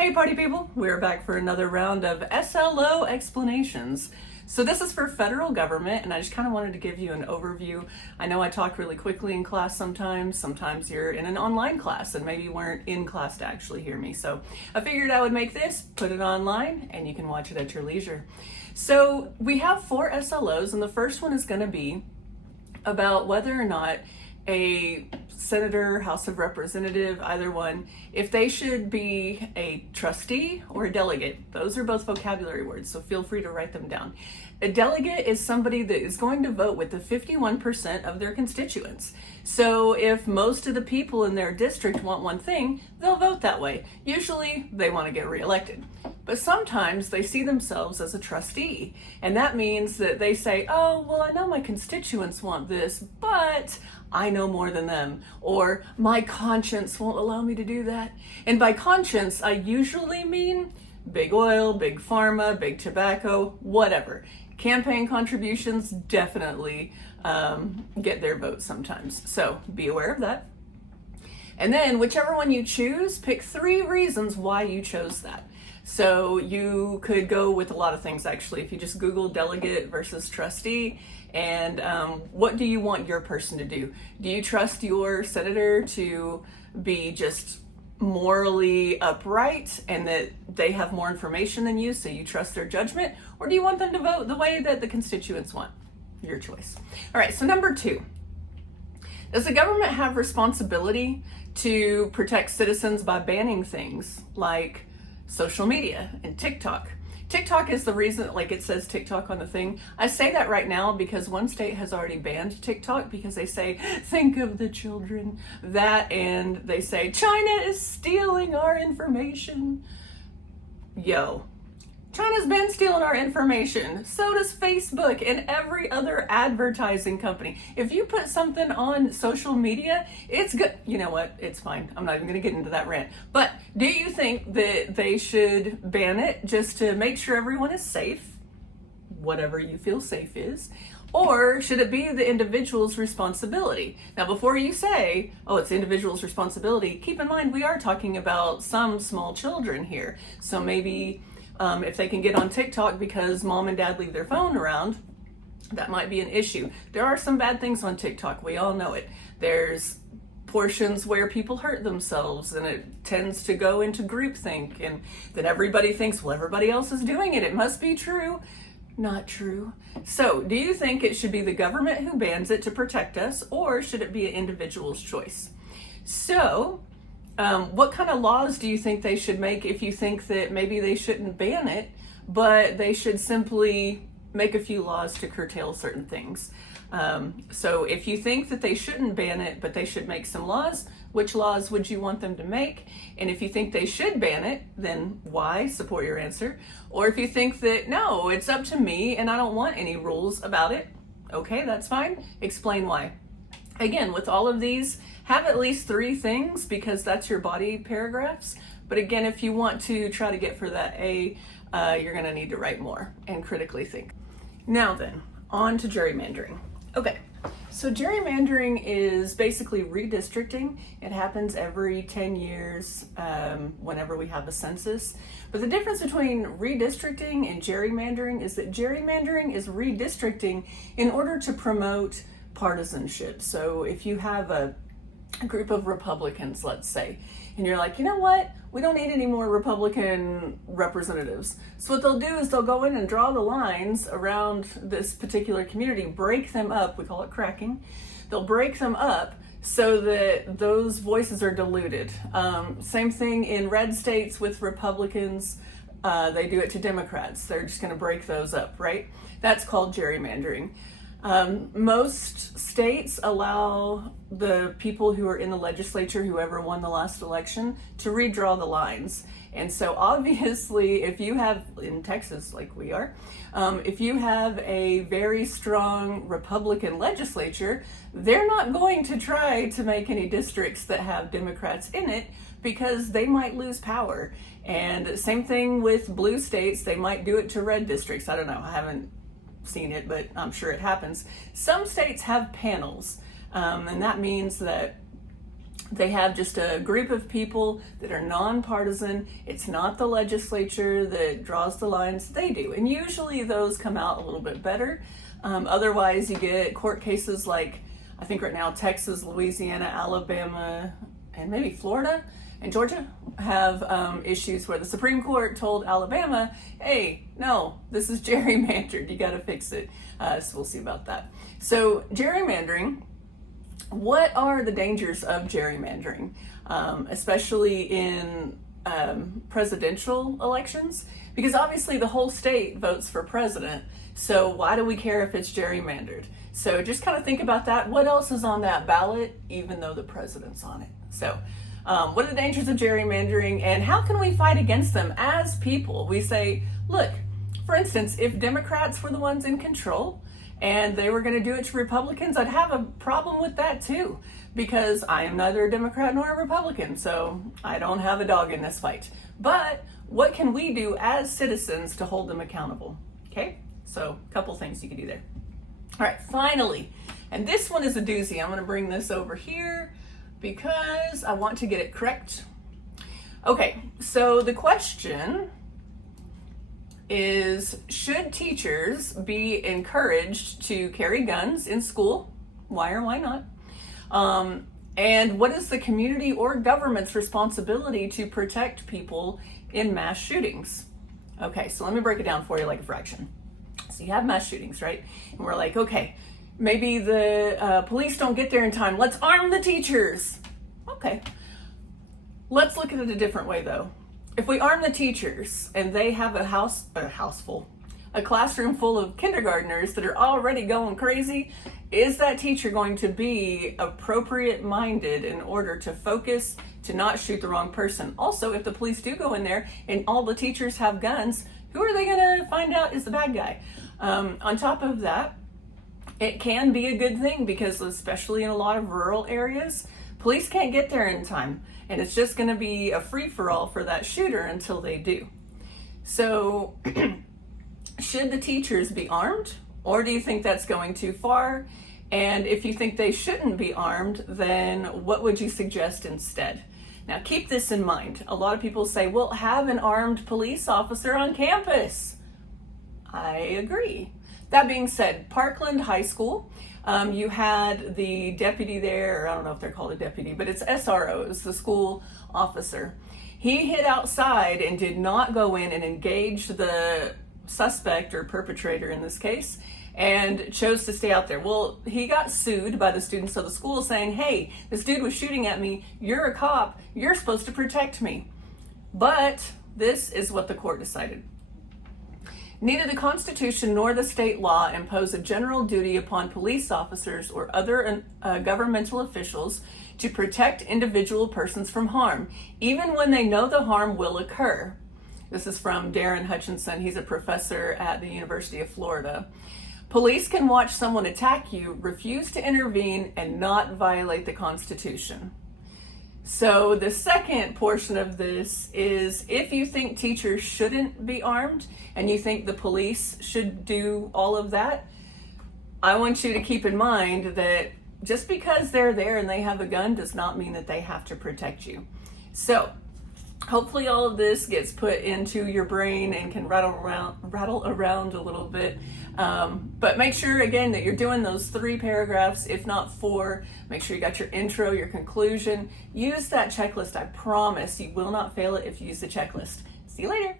Hey party people, we're back for another round of SLO explanations. So this is for federal government, and I just kind of wanted to give you an overview. I know I talk really quickly in class sometimes you're in an online class and maybe you weren't in class to actually hear me. So I figured I would make this, put it online, and you can watch it at your leisure. So we have 4 SLOs, and the first one is going to be about whether or not a senator, House of Representative, either one, if they should be a trustee or a delegate. Those are both vocabulary words, so feel free to write them down. A delegate is somebody that is going to vote with the 51% of their constituents. So if most of the people in their district want one thing, they'll vote that way. Usually they want to get reelected. But sometimes they see themselves as a trustee. And that means that they say, oh, well, I know my constituents want this, but I know more than them, or my conscience won't allow me to do that. And by conscience, I usually mean big oil, big pharma, big tobacco, whatever. Campaign contributions definitely get their vote sometimes. So be aware of that. And then whichever one you choose, pick 3 reasons why you chose that. So you could go with a lot of things actually. If you just Google delegate versus trustee, and what do you want your person to do? Do you trust your senator to be just morally upright and that they have more information than you, so you trust their judgment? Or do you want them to vote the way that the constituents want? Your choice. All right, so number 2. Does the government have responsibility to protect citizens by banning things like social media and TikTok? TikTok is the reason, like it says TikTok on the thing. I say that right now because one state has already banned TikTok because they say, think of the children. That, and they say, China is stealing our information. Yo, China's been stealing our information. So does Facebook and every other advertising company. If you put something on social media, it's good. You know what? It's fine. I'm not even going to get into that rant. But do you think that they should ban it just to make sure everyone is safe? Whatever you feel safe is. Or should it be the individual's responsibility? Now, before you say, oh, it's the individual's responsibility, keep in mind we are talking about some small children here. So maybe if they can get on TikTok because mom and dad leave their phone around, that might be an issue. There are some bad things on TikTok. We all know it. There's portions where people hurt themselves and it tends to go into groupthink, and then everybody thinks, well, everybody else is doing it. It must be true. Not true. So do you think it should be the government who bans it to protect us, or should it be an individual's choice? So what kind of laws do you think they should make if you think that maybe they shouldn't ban it, but they should simply make a few laws to curtail certain things? So if you think that they shouldn't ban it, but they should make some laws, which laws would you want them to make? And if you think they should ban it, then why? Support your answer. Or if you think that, no, it's up to me and I don't want any rules about it, okay, that's fine. Explain why. Again, with all of these, have at least 3 things because that's your body paragraphs. But again, if you want to try to get for that A, you're going to need to write more and critically think. Now then, on to gerrymandering. Okay, so gerrymandering is basically redistricting. It happens every 10 years whenever we have a census. But the difference between redistricting and gerrymandering is that gerrymandering is redistricting in order to promote partisanship. So if you have a group of Republicans, let's say, and you're like, you know what? We don't need any more Republican representatives. So what they'll do is they'll go in and draw the lines around this particular community, break them up. We call it cracking. They'll break them up so that those voices are diluted. Same thing in red states with Republicans. They do it to Democrats. They're just going to break those up, right? That's called gerrymandering. Most states allow the people who are in the legislature, whoever won the last election, to redraw the lines. And so obviously, if you have, in Texas like we are, if you have a very strong Republican legislature, they're not going to try to make any districts that have Democrats in it because they might lose power. And same thing with blue states, they might do it to red districts. I don't know, I haven't seen it, but I'm sure it happens. Some states have panels, and that means that They have just a group of people that are nonpartisan. It's not the legislature that draws the lines, they do. And usually those come out a little bit better. Otherwise, you get court cases like, I think right now, Texas, Louisiana, Alabama, and maybe Florida and Georgia have issues where the Supreme Court told Alabama, hey, no, this is gerrymandered, you got to fix it. So we'll see about that. So gerrymandering, what are the dangers of gerrymandering, especially in presidential elections? Because obviously the whole state votes for president, so why do we care if it's gerrymandered? So just kind of think about that. What else is on that ballot, even though the president's on it? So what are the dangers of gerrymandering, and how can we fight against them as people? We say, look, for instance, if Democrats were the ones in control, and they were going to do it to Republicans, I'd have a problem with that too, because I am neither a Democrat nor a Republican, so I don't have a dog in this fight. But what can we do as citizens to hold them accountable? Okay, so a couple things you can do there. All right, finally, and this one is a doozy. I'm going to bring this over here because I want to get it correct. Okay, so the question is, should teachers be encouraged to carry guns in school? Why or why not? And what is the community or government's responsibility to protect people in mass shootings? Okay, so let me break it down for you like a fraction. So you have mass shootings, right? And we're like, okay, maybe the police don't get there in time. Let's arm the teachers. Okay, let's look at it a different way though. If we arm the teachers and they have a classroom full of kindergartners that are already going crazy, is that teacher going to be appropriate minded in order to focus to not shoot the wrong person? Also, if the police do go in there and all the teachers have guns, who are they going to find out is the bad guy? On top of that, it can be a good thing because especially in a lot of rural areas, police can't get there in time. And it's just going to be a free-for-all for that shooter until they do. So should the teachers be armed, or do you think that's going too far? And if you think they shouldn't be armed, then what would you suggest instead? Now keep this in mind. A lot of people say, well, have an armed police officer on campus. I agree. That being said, Parkland High School, you had the deputy there, or I don't know if they're called a deputy, but it's SROs, the school officer. He hid outside and did not go in and engage the suspect or perpetrator in this case, and chose to stay out there. Well, he got sued by the students of the school saying, hey, this dude was shooting at me. You're a cop. You're supposed to protect me. But this is what the court decided. Neither the Constitution nor the state law impose a general duty upon police officers or other governmental officials to protect individual persons from harm, even when they know the harm will occur. This is from Darren Hutchinson. He's a professor at the University of Florida. Police can watch someone attack you, refuse to intervene, and not violate the Constitution. So the second portion of this is, if you think teachers shouldn't be armed and you think the police should do all of that, I want you to keep in mind that just because they're there and they have a gun does not mean that they have to protect you. So hopefully all of this gets put into your brain and can rattle around a little bit. But make sure, again, that you're doing those 3 paragraphs, if not 4. Make sure you got your intro, your conclusion. Use that checklist. I promise you will not fail it if you use the checklist. See you later.